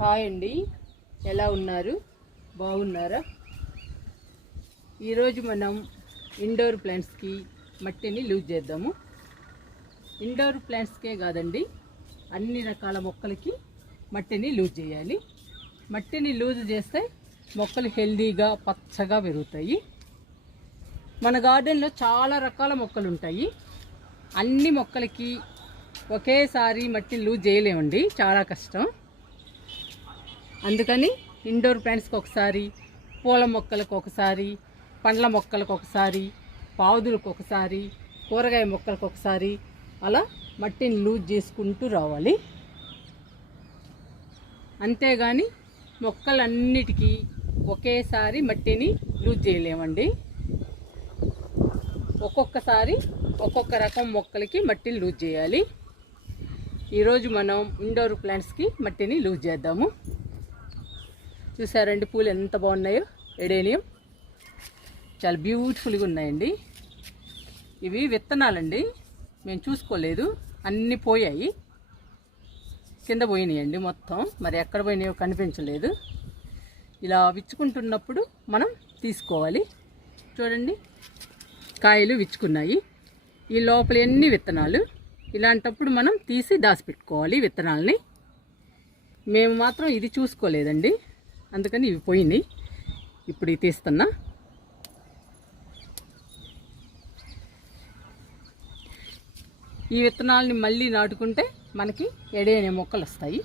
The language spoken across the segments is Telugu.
హాయ్ అండి, ఎలా ఉన్నారు? బాగున్నారా? ఈరోజు మనం ఇండోర్ ప్లాంట్స్కి మట్టిని లూజ్ చేద్దాము. ఇండోర్ ప్లాంట్స్కే కాదండి, అన్ని రకాల మొక్కలకి మట్టిని లూజ్ చేయాలి. మట్టిని లూజ్ చేస్తే మొక్కలు హెల్దీగా పచ్చగా పెరుగుతాయి. మన గార్డెన్లో చాలా రకాల మొక్కలు ఉంటాయి. అన్ని మొక్కలకి ఒకేసారి మట్టిని లూజ్ చేయలేమండి, చాలా కష్టం. అందుకని ఇండోర్ ప్లాంట్స్కి ఒకసారి, పూల మొక్కలకు ఒకసారి, పండ్ల మొక్కలకు ఒకసారి, పాదులకు ఒకసారి, కూరగాయ మొక్కలకు ఒకసారి అలా మట్టిని లూజ్ చేసుకుంటూ రావాలి. అంతేగాని మొక్కలన్నిటికీ ఒకేసారి మట్టిని లూజ్ చేయలేమండి. ఒక్కొక్కసారి ఒక్కొక్క రకం మొక్కలకి మట్టిని లూజ్ చేయాలి. ఈరోజు మనం ఇండోర్ ప్లాంట్స్కి మట్టిని లూజ్ చేద్దాము. చూసారండి పూలు ఎంత బాగున్నాయో. ఎడేనియం చాలా బ్యూటిఫుల్గా ఉన్నాయండి. ఇవి విత్తనాలండి, మేము చూసుకోలేదు, అన్నీ పోయాయి, కింద పోయినాయండి మొత్తం. మరి ఎక్కడ పోయినాయో కనిపించలేదు. ఇలా విచ్చుకుంటున్నప్పుడు మనం తీసుకోవాలి. చూడండి, కాయలు విచ్చుకున్నాయి. ఈ లోపల ఎన్ని విత్తనాలు. ఇలాంటప్పుడు మనం తీసి దాచిపెట్టుకోవాలి విత్తనాలని. మేము మాత్రం ఇది చూసుకోలేదండి, అందుకని ఇవి పోయినాయి. ఇప్పుడు ఇది తీస్తున్నా. ఈ విత్తనాలని మళ్ళీ నాటుకుంటే మనకి ఎడేనే మొక్కలు వస్తాయి.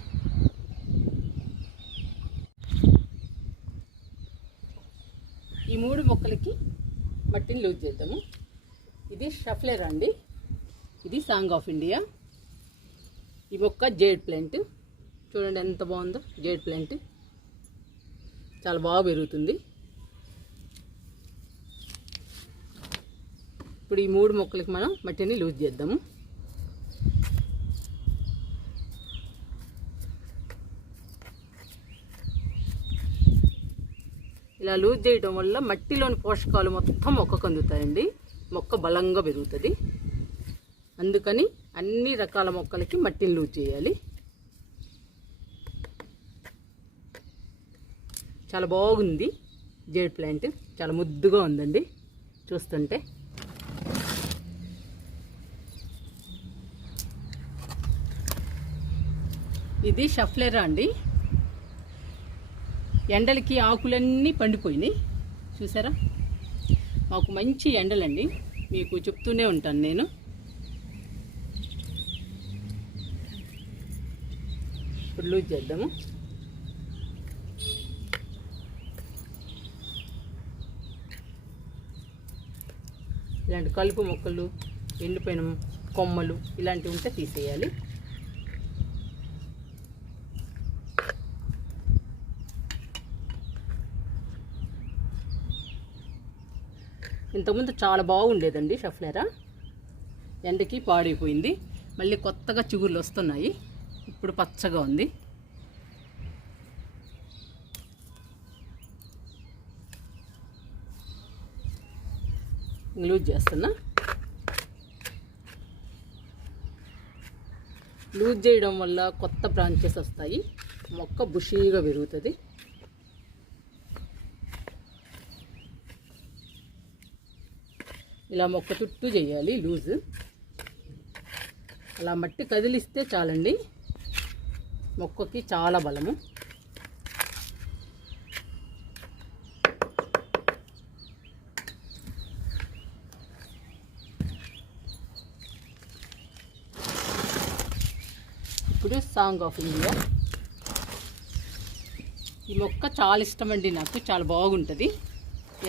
ఈ 3 మొక్కలకి మట్టిని లూజ్ చేద్దాము. ఇది షఫ్లెరా అండి, ఇది సాంగ్ ఆఫ్ ఇండియా. ఈ మొక్క జేడ్ ప్లాంట్. చూడండి ఎంత బాగుందో. జేడ్ ప్లాంట్ చాలా బాగా పెరుగుతుంది. ఇప్పుడు ఈ 3 మొక్కలకి మనం మట్టిని లూజ్ చేద్దాము. ఇలా లూజ్ చేయడం వల్ల మట్టిలోని పోషకాలు మొత్తం మొక్కకు అందుతాయండి. మొక్క బలంగా పెరుగుతుంది. అందుకని అన్ని రకాల మొక్కలకి మట్టిని లూజ్ చేయాలి. చాలా బాగుంది జేడ్ ప్లాంట్, చాలా ముద్దుగా ఉందండి చూస్తుంటే. ఇది షఫ్లెరా అండి. ఎండలకి ఆకులన్నీ పండిపోయినాయి, చూసారా? మాకు మంచి ఎండలండి, మీకు చెప్తూనే ఉంటాను నేను. ఇప్పుడు లూజ్ చేద్దాము. ఇలాంటి కలుపు మొక్కలు, ఎండిపోయిన కొమ్మలు ఇలాంటివి ఉంటే తీసేయాలి. ఇంతకుముందు చాలా బాగుండేదండి షఫ్లెరా, ఎండకి పాడైపోయింది. మళ్ళీ కొత్తగా చిగుర్లు వస్తున్నాయి. ఇప్పుడు పచ్చగా ఉంది. లూజ్ చేస్తున్నా. లూజ్ చేయడం వల్ల కొత్త బ్రాంచెస్ వస్తాయి, మొక్క బుషీగా పెరుగుతుంది. ఇలా మొక్క చుట్టూ చేయాలి లూజ్. అలా మట్టి కదిలిస్తే చాలండి, మొక్కకి చాలా బలము. ఇప్పుడు సాంగ్ ఆఫ్ ఇండియా. ఈ మొక్క చాలా ఇష్టమండి నాకు, చాలా బాగుంటుంది.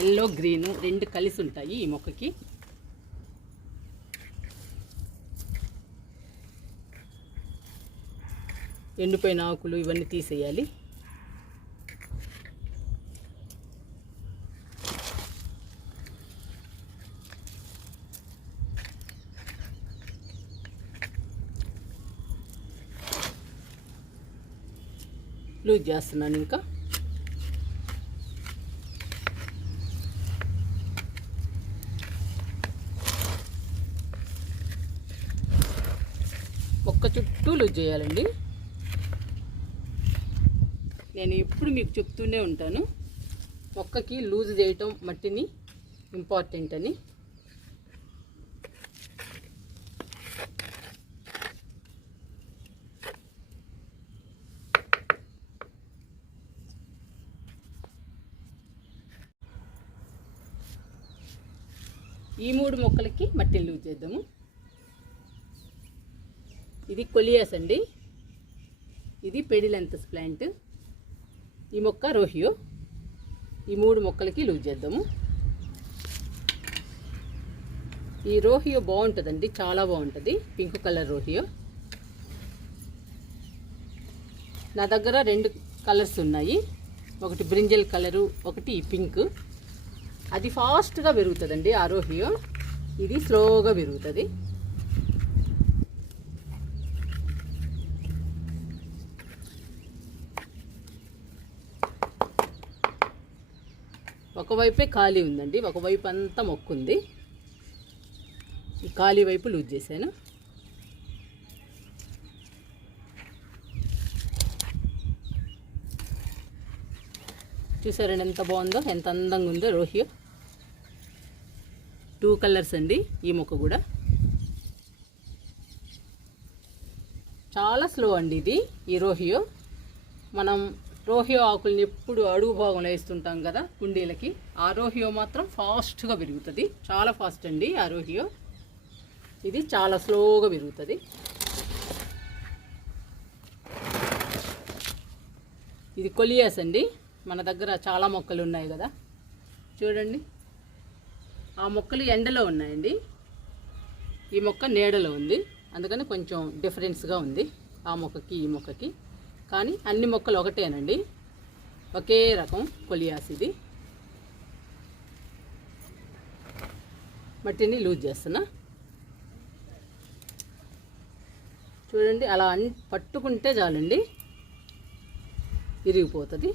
ఎల్లో గ్రీను 2 కలిసి ఉంటాయి ఈ మొక్కకి. ఎండిపోయిన ఆకులు ఇవన్నీ తీసేయాలి. లూజ్ చేస్తున్నాను ఇంకా. మొక్క చుట్టూ లూజ్ చేయాలండి. నేను ఎప్పుడు మీకు చెప్తూనే ఉంటాను, మొక్కకి లూజ్ చేయటం మట్టిని ఇంపార్టెంట్ అని. ఈ 3 మొక్కలకి మట్టిని లూజ్ చేద్దాము. ఇది కొలియాస్ అండి, ఇది పెడిలెంతస్ ప్లాంట్, ఈ మొక్క రోహియో. ఈ 3 మొక్కలకి లూజ్ చేద్దాము. ఈ రోహియో బాగుంటుందండి, చాలా బాగుంటుంది, పింక్ కలర్ రోహియో. నా దగ్గర 2 కలర్స్ ఉన్నాయి, ఒకటి బ్రింజల్ కలరు, ఒకటి పింక్. అది ఫాస్ట్గా పెరుగుతుందండి ఆ రోహియో, ఇది స్లోగా పెరుగుతుంది. ఒకవైపే ఖాళీ ఉందండి, ఒకవైపు అంతా మొక్కుంది. ఈ ఖాళీ వైపు లూజ్ చేశాను. చూసారండి ఎంత బాగుందో, ఎంత అందంగా ఉందో రోహియో. 2 కలర్స్ అండి ఈ మొక్క కూడా. చాలా స్లో అండి ఇది, ఈ రోహియో. మనం రోహియో ఆకుల్ని ఎప్పుడు అడుగు భాగంలో వేస్తుంటాం కదా కుండీలకి, ఆ రోహియో మాత్రం ఫాస్ట్గా పెరుగుతుంది, చాలా ఫాస్ట్ అండి ఆ రోహియో. ఇది చాలా స్లోగా పెరుగుతుంది. ఇది కొలియాస్ అండి, మన దగ్గర చాలా మొక్కలు ఉన్నాయి కదా చూడండి. ఆ మొక్కలు ఎండలో ఉన్నాయండి, ఈ మొక్క నీడలో ఉంది, అందుకని కొంచెం డిఫరెన్స్గా ఉంది ఆ మొక్కకి ఈ మొక్కకి. కానీ అన్ని మొక్కలు ఒకటేనండి, ఒకే రకం కొలియాస్. ఇది మట్టిని లూజ్ చేస్తున్నా. చూడండి, అలా పట్టుకుంటే చాలండి, ఇరిగిపోతుంది.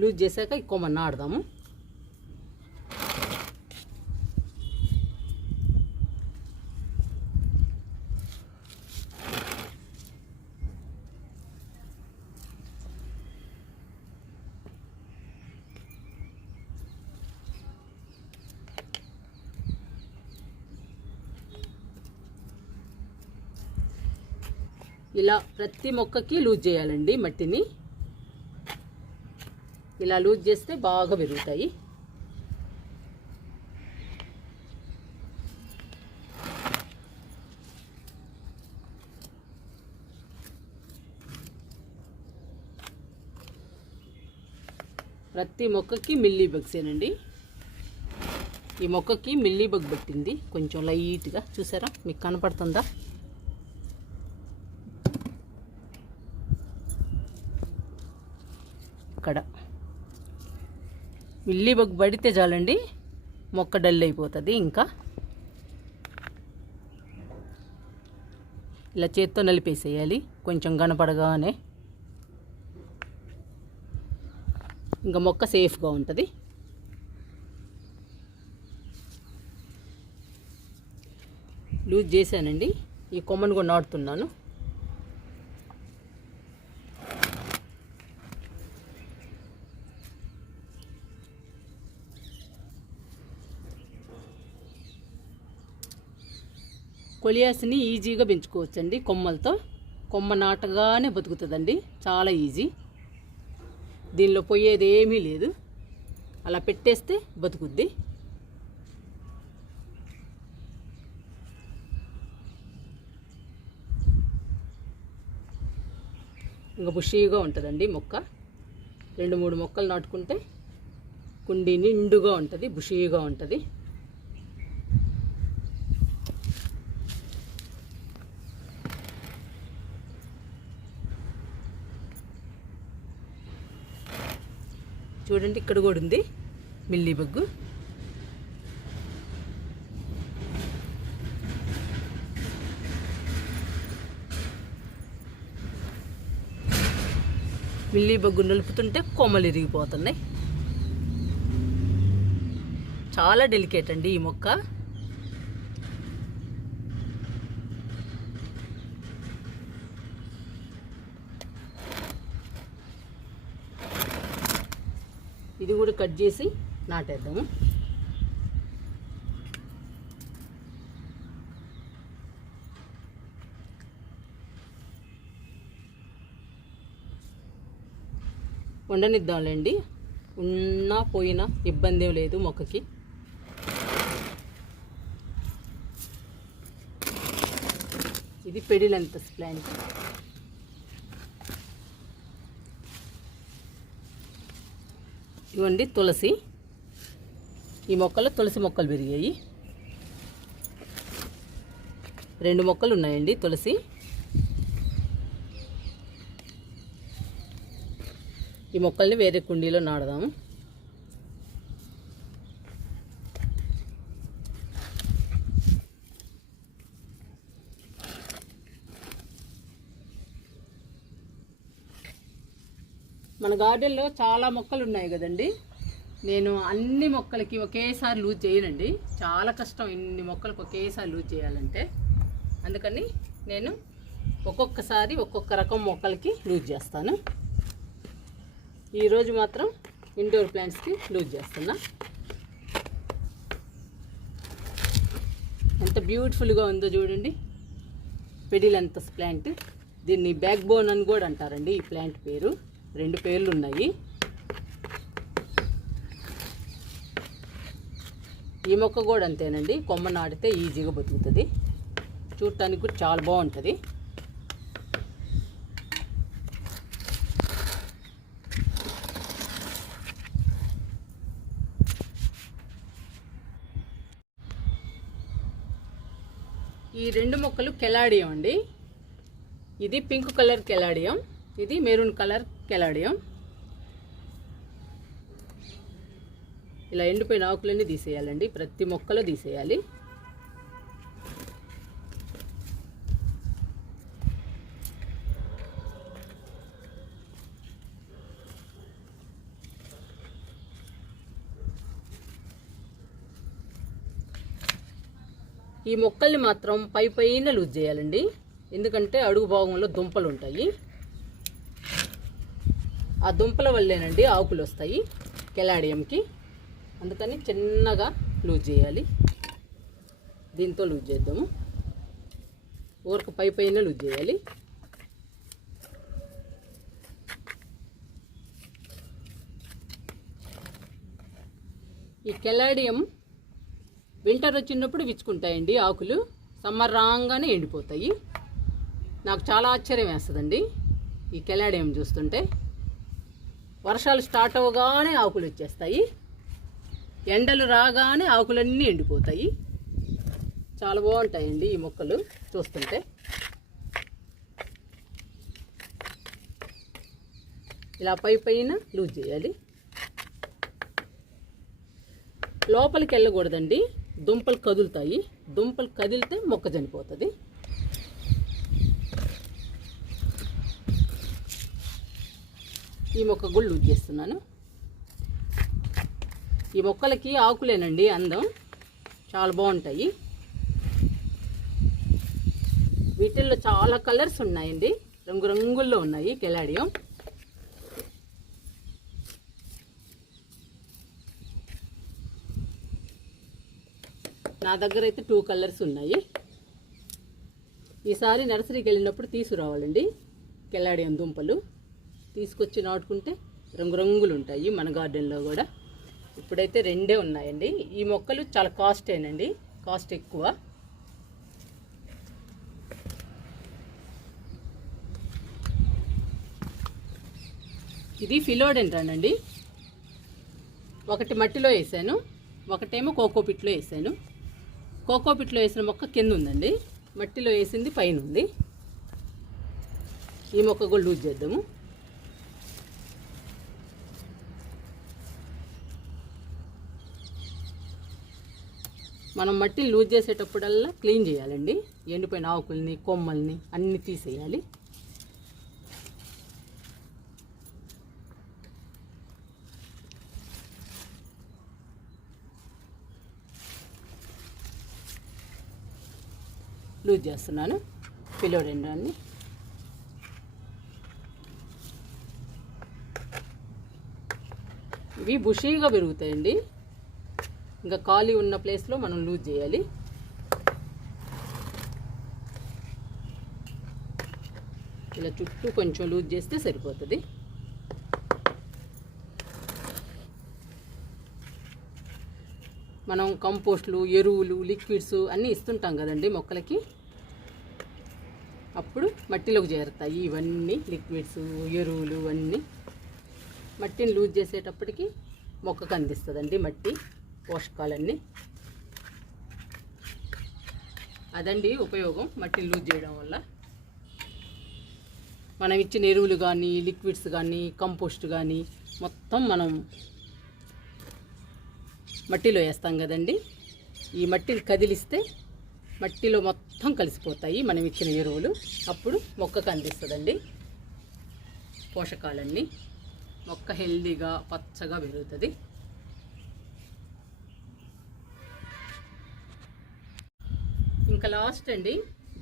లూజ్ చేశాక ఈ కొమ్మని నాడదాము. ఇలా ప్రతి మొక్కకి లూజ్ చేయాలండి మట్టిని. ఇలా లూజ్ చేస్తే బాగా పెరుగుతాయి. ప్రతి మొక్కకి మిల్లీ బగ్సేనండి. ఈ మొక్కకి మిల్లీ బగ్ పట్టింది కొంచెం లైట్గా, చూసారా మీకు కనపడుతుందా? ఇక్కడ మిల్లీ బగ్ పడితే చాలండి, మొక్క డల్ అయిపోతుంది. ఇంకా ఇలా చేత్తో నలిపేసేయాలి కొంచెం కనపడగానే, ఇంకా మొక్క సేఫ్గా ఉంటుంది. లూజ్ చేశానండి, ఈ కొమ్మను కూడా నాటుతున్నాను. కొలియాస్ని ఈజీగా పెంచుకోవచ్చండి కొమ్మలతో. కొమ్మ నాటగానే బతుకుతుందండి, చాలా ఈజీ. దీనిలో పోయేది ఏమీ లేదు, అలా పెట్టేస్తే బతుకుద్ది. ఇంకా బుషీగా ఉంటుందండి మొక్క. 2-3 మొక్కలు నాటుకుంటే కుండీ నిండుగా ఉంటుంది, బుషీగా ఉంటుంది. చూడండి ఇక్కడ కూడా ఉంది మిల్లీ బగ్గు. మిల్లీ బగ్గు నలుపుతుంటే కొమ్మలు ఇరిగిపోతున్నాయి. చాలా డెలికేట్ అండి ఈ మొక్క. ఇది కూడా కట్ చేసి నాటేద్దాము. ఉండనిద్దాంలేండి, ఉన్నా పోయినా ఇబ్బంది ఏం లేదు మొక్కకి. ఇది పెడిలెంతస్ ప్లాంట్. ఇవ్వండి తులసి. ఈ మొక్కలో తులసి మొక్కలు పెరిగాయి. 2 మొక్కలు ఉన్నాయండి తులసి. ఈ మొక్కల్ని వేరే కుండీలో నాడదాము. మన గార్డెన్లో చాలా మొక్కలు ఉన్నాయి కదండి. నేను అన్ని మొక్కలకి ఒకేసారి లూజ్ చేయనండి, చాలా కష్టం ఇన్ని మొక్కలకు ఒకేసారి లూజ్ చేయాలంటే. అందుకని నేను ఒక్కొక్కసారి ఒక్కొక్క రకం మొక్కలకి లూజ్ చేస్తాను. ఈరోజు మాత్రం ఇండోర్ ప్లాంట్స్కి లూజ్ చేస్తున్నా. ఎంత బ్యూటిఫుల్గా ఉందో చూడండి. పెడిలెంతస్ ప్లాంట్. దీన్ని బ్యాక్ బోన్ అని కూడా అంటారండి. ఈ ప్లాంట్ పేరు 2 పేర్లు ఉన్నాయి. ఈ మొక్క కూడా అంతేనండి, కొమ్మ నాటితే ఈజీగా బతుకుతుంది. చూడటానికి కూడా చాలా బాగుంటుంది. ఈ 2 మొక్కలు కెలాడియం అండి. ఇది పింక్ కలర్ కెలాడియం, ఇది మెరూన్ కలర్ కెలాడియం. ఇలా ఎండిపోయిన ఆకులన్నీ తీసేయాలండి, ప్రతి మొక్కలో తీసేయాలి. ఈ మొక్కల్ని మాత్రం పైన లూజ్ చేయాలండి, ఎందుకంటే అడుగు భాగంలో దుంపలు ఉంటాయి. ఆ దుంపల వల్లేనండి ఆకులు వస్తాయి కెలాడియంకి. అందుకని చిన్నగా లూజ్ చేయాలి. దీంతో లూజ్ చేద్దాము. ఊరకు పైన లూజ్ చేయాలి. ఈ కెలాడియం వింటర్ వచ్చినప్పుడు విచ్చుకుంటాయండి ఆకులు, సమ్మర్ రాగానే ఎండిపోతాయి. నాకు చాలా ఆశ్చర్యం వేస్తుందండి ఈ కెలాడియం చూస్తుంటే. వర్షాలు స్టార్ట్ అవ్వగానే ఆకులు వచ్చేస్తాయి, ఎండలు రాగానే ఆకులన్నీ ఎండిపోతాయి. చాలా బాగుంటాయండి ఈ మొక్కలు చూస్తుంటే. ఇలా పైన లూజ్ చేయాలి. లోపలికి వెళ్ళకూడదండి, దుంపలు కదులుతాయి. దుంపలు కదిలితే మొక్క చనిపోతుంది. ఈ మొక్క కూడా లూజ్ చేస్తున్నాను. ఈ మొక్కలకి ఆకులేనండి అందం, చాలా బాగుంటాయి. వీటిల్లో చాలా కలర్స్ ఉన్నాయండి, రంగురంగుల్లో ఉన్నాయి కెలాడియం. నా దగ్గర అయితే 2 కలర్స్ ఉన్నాయి. ఈసారి నర్సరీకి వెళ్ళినప్పుడు తీసుకురావాలండి కెలాడియం దుంపలు. తీసుకొచ్చి నాటుకుంటే రంగురంగులు ఉంటాయి మన గార్డెన్లో కూడా. ఇప్పుడైతే 2 ఉన్నాయండి. ఈ మొక్కలు చాలా కాస్టేనండి, కాస్ట్ ఎక్కువ. ఇది ఫిలోడెండ్రాన్ అండి. ఒకటి మట్టిలో వేసాను, ఒకటేమో కోకోపిట్లో వేసాను. కోకోపిట్లో వేసిన మొక్క కింద ఉందండి, మట్టిలో వేసింది పైన ఉంది. ఈ మొక్క కూడా లూజ్ చేద్దాము. మనం మట్టిని లూజ్ చేసేటప్పుడల్లా క్లీన్ చేయాలండి. ఎండిపోయిన ఆకుల్ని, కొమ్మల్ని అన్నీ తీసేయాలి. లూజ్ చేస్తున్నాను ఫిలోడెండ్రాన్ని. ఇవి బుషీగా పెరుగుతాయండి. ఇంకా ఖాళీ ఉన్న ప్లేస్లో మనం లూజ్ చేయాలి. ఇలా చుట్టూ కొంచెం లూజ్ చేస్తే సరిపోతుంది. మనం కంపోస్ట్లు, ఎరువులు, లిక్విడ్స్ అన్నీ ఇస్తుంటాం కదండి మొక్కలకి. అప్పుడు మట్టిలోకి చేరుతాయి ఇవన్నీ లిక్విడ్స్, ఎరువులు అన్నీ. మట్టిని లూజ్ చేసేటప్పటికి మొక్కకు అందిస్తుందండి మట్టి పోషకాలన్నీ. అదండి ఉపయోగం మట్టిని లూజ్ చేయడం వల్ల. మనం ఇచ్చిన ఎరువులు కానీ, లిక్విడ్స్ కానీ, కంపోస్ట్ కానీ మొత్తం మనం మట్టిలో వేస్తాం కదండి. ఈ మట్టిని కదిలిస్తే మట్టిలో మొత్తం కలిసిపోతాయి మనం ఇచ్చిన ఎరువులు. అప్పుడు మొక్కకు అందిస్తుందండి పోషకాలన్నీ. మొక్క హెల్దీగా పచ్చగా పెరుగుతుంది. ఇంకా లాస్ట్ అండి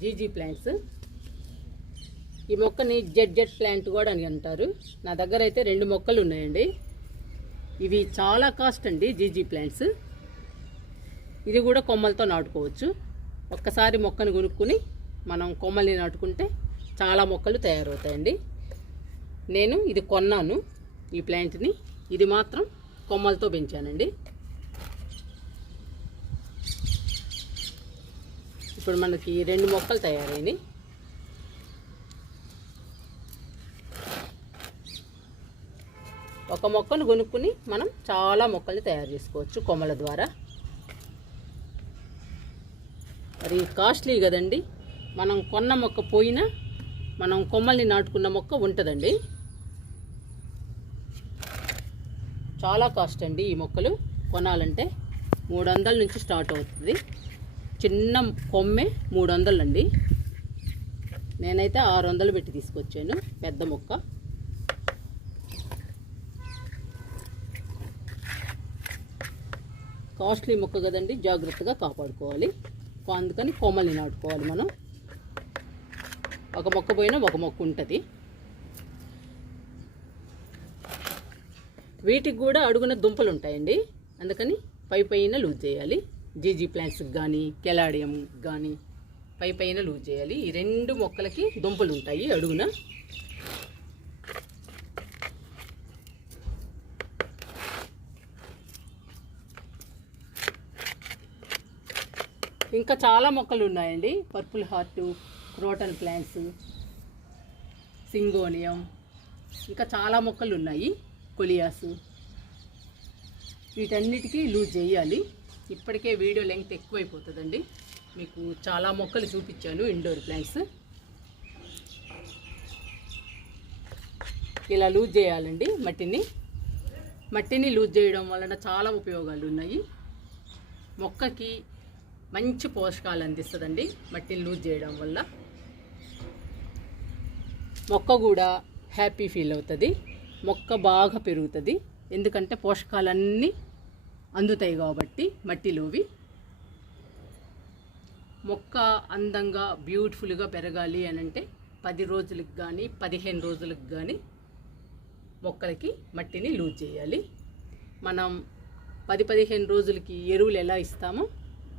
జీజీ ప్లాంట్స్. ఈ మొక్కని జెడ్ ప్లాంట్ కూడా అని అంటారు. నా దగ్గర అయితే 2 మొక్కలు ఉన్నాయండి. ఇవి చాలా కాస్ట్ అండి జీజీ ప్లాంట్స్. ఇది కూడా కొమ్మలతో నాటుకోవచ్చు. ఒక్కసారి మొక్కను కొనుక్కుని మనం కొమ్మల్ని నాటుకుంటే చాలా మొక్కలు తయారవుతాయండి. నేను ఇది కొన్నాను ఈ ప్లాంట్ని. ఇది మాత్రం కొమ్మలతో పెంచానండి. ఇప్పుడు మనకి 2 మొక్కలు తయారైనాయి. ఒక మొక్కను కొనుక్కుని మనం చాలా మొక్కల్ని తయారు చేసుకోవచ్చు కొమ్మల ద్వారా. మరి కాస్ట్లీ కదండి. మనం కొన్న మొక్క పోయినా మనం కొమ్మల్ని నాటుకున్న మొక్క ఉంటుందండి. చాలా కాస్ట్ అండి ఈ మొక్కలు కొనాలంటే. 300 నుంచి స్టార్ట్ అవుతుంది. చిన్న కొమ్మే 300 అండి. నేనైతే 600 పెట్టి తీసుకొచ్చాను పెద్ద మొక్క. కాస్ట్లీ మొక్క కదండి, జాగ్రత్తగా కాపాడుకోవాలి. అందుకని కొమ్మల్ని నాటుకోవాలి మనం. ఒక మొక్క పోయినా ఒక మొక్క ఉంటుంది. వీటికి కూడా అడుగున దుంపలు ఉంటాయండి. అందుకని పైన లూజ్ చేయాలి. జీజీ ప్లాంట్స్కి కానీ, కెలాడియం కానీ పైన లూజ్ చేయాలి. ఈ 2 మొక్కలకి దుంపలు ఉంటాయి అడుగున. ఇంకా చాలా మొక్కలు ఉన్నాయండి. Purple heart, croton plants, syngonium, ఇంకా చాలా మొక్కలు ఉన్నాయి. కొలియాసు. వీటన్నిటికీ లూజ్ చేయాలి. ఇప్పటికే వీడియో లెంగ్త్ ఎక్కువైపోతుందండి. మీకు చాలా మొక్కలు చూపించాను ఇండోర్ ప్లాంట్స్. ఇలా లూజ్ చేయాలండి మట్టిని లూజ్ చేయడం వలన చాలా ఉపయోగాలు ఉన్నాయి. మొక్కకి మంచి పోషకాలు అందిస్తుందండి మట్టిని లూజ్ చేయడం వల్ల. మొక్క కూడా హ్యాపీ ఫీల్ అవుతుంది. మొక్క బాగా పెరుగుతుంది. ఎందుకంటే పోషకాలన్నీ అందుతాయి కాబట్టి మట్టిలోవి. మొక్క అందంగా బ్యూటిఫుల్గా పెరగాలి అని అంటే 10 రోజులకు కానీ 15 రోజులకు కానీ మొక్కలకి మట్టిని లూజ్ చేయాలి. మనం 10-15 రోజులకి ఎరువులు ఎలా ఇస్తామో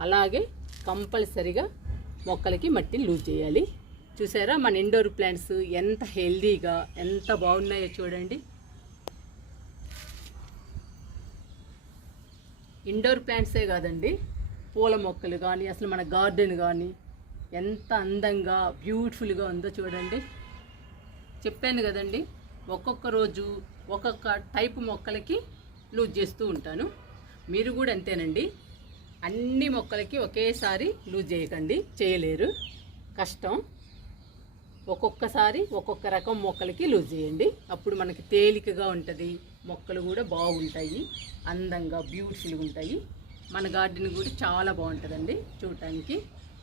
అలాగే కంపల్సరిగా మొక్కలకి మట్టిని లూజ్ చేయాలి. చూసారా మన ఇండోర్ ప్లాంట్స్ ఎంత హెల్దీగా ఎంత బాగున్నాయో చూడండి. ఇండోర్ ప్లాంట్సే కాదండి, పూల మొక్కలు కానీ అసలు మన గార్డెన్ కానీ ఎంత అందంగా బ్యూటిఫుల్గా ఉందో చూడండి. చెప్పాను కదండి, ఒక్కొక్క రోజు ఒక్కొక్క టైపు మొక్కలకి లూజ్ చేస్తూ ఉంటాను. మీరు కూడా అంతేనండి. అన్ని మొక్కలకి ఒకేసారి లూజ్ చేయకండి, చేయలేరు, కష్టం. ఒక్కొక్కసారి ఒక్కొక్క రకం మొక్కలకి లూజ్ చేయండి. అప్పుడు మనకి తేలికగా ఉంటుంది, మొక్కలు కూడా బాగుంటాయి, అందంగా బ్యూటిఫుల్గా ఉంటాయి. మన గార్డెన్ కూడా చాలా బాగుంటుందండి, చూడటానికి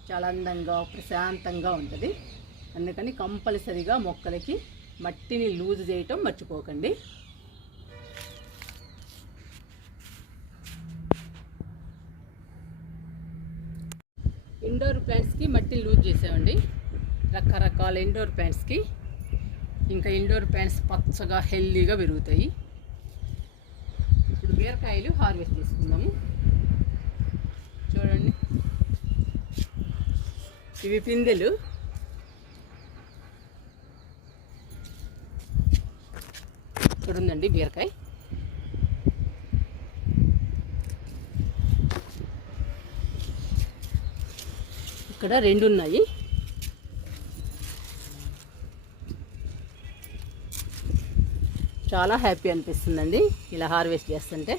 చాలా అందంగా ప్రశాంతంగా ఉంటుంది. అందుకని కంపల్సరీగా మొక్కలకి మట్టిని లూజ్ చేయటం మర్చిపోకండి. ఇండోర్ ప్లాంట్స్కి మట్టిని లూజ్ చేసామండి, రకరకాల ఇండోర్ ప్లాంట్స్కి. ఇంకా ఇండోర్ ప్లాంట్స్ పచ్చగా హెల్దీగా పెరుగుతాయి. బీరకాయలు హార్వెస్ట్ చేసుకుందాము. చూడండి, ఇవి పిందెలు. ఇక్కడ ఉందండి బీరకాయ. ఇక్కడ 2 ఉన్నాయి. చాలా హ్యాపీ అనిపిస్తుందండి ఇలా హార్వెస్ట్ చేస్తుంటే.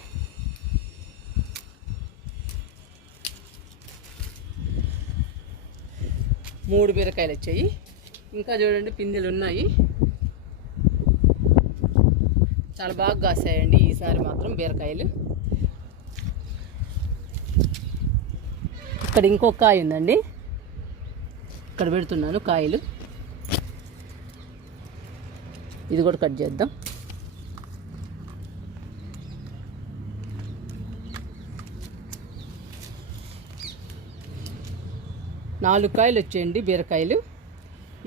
మూడు బీరకాయలు వచ్చాయి. ఇంకా చూడండి పిందెలు ఉన్నాయి. చాలా బాగా కాసాయండి ఈసారి మాత్రం బీరకాయలు. ఇక్కడ ఇంకొక కాయ ఉందండి, ఇక్కడ పెడుతున్నాను కాయలు. ఇది కూడా కట్ చేద్దాం. నాలుగు కాయలు వచ్చాయండి బీరకాయలు.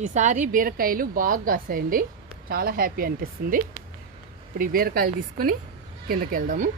ఈసారి బీరకాయలు బాగా కాసాయండి, చాలా హ్యాపీ అనిపిస్తుంది. ఇప్పుడు ఈ బీరకాయలు తీసుకుని కిందకి వెళ్దాము.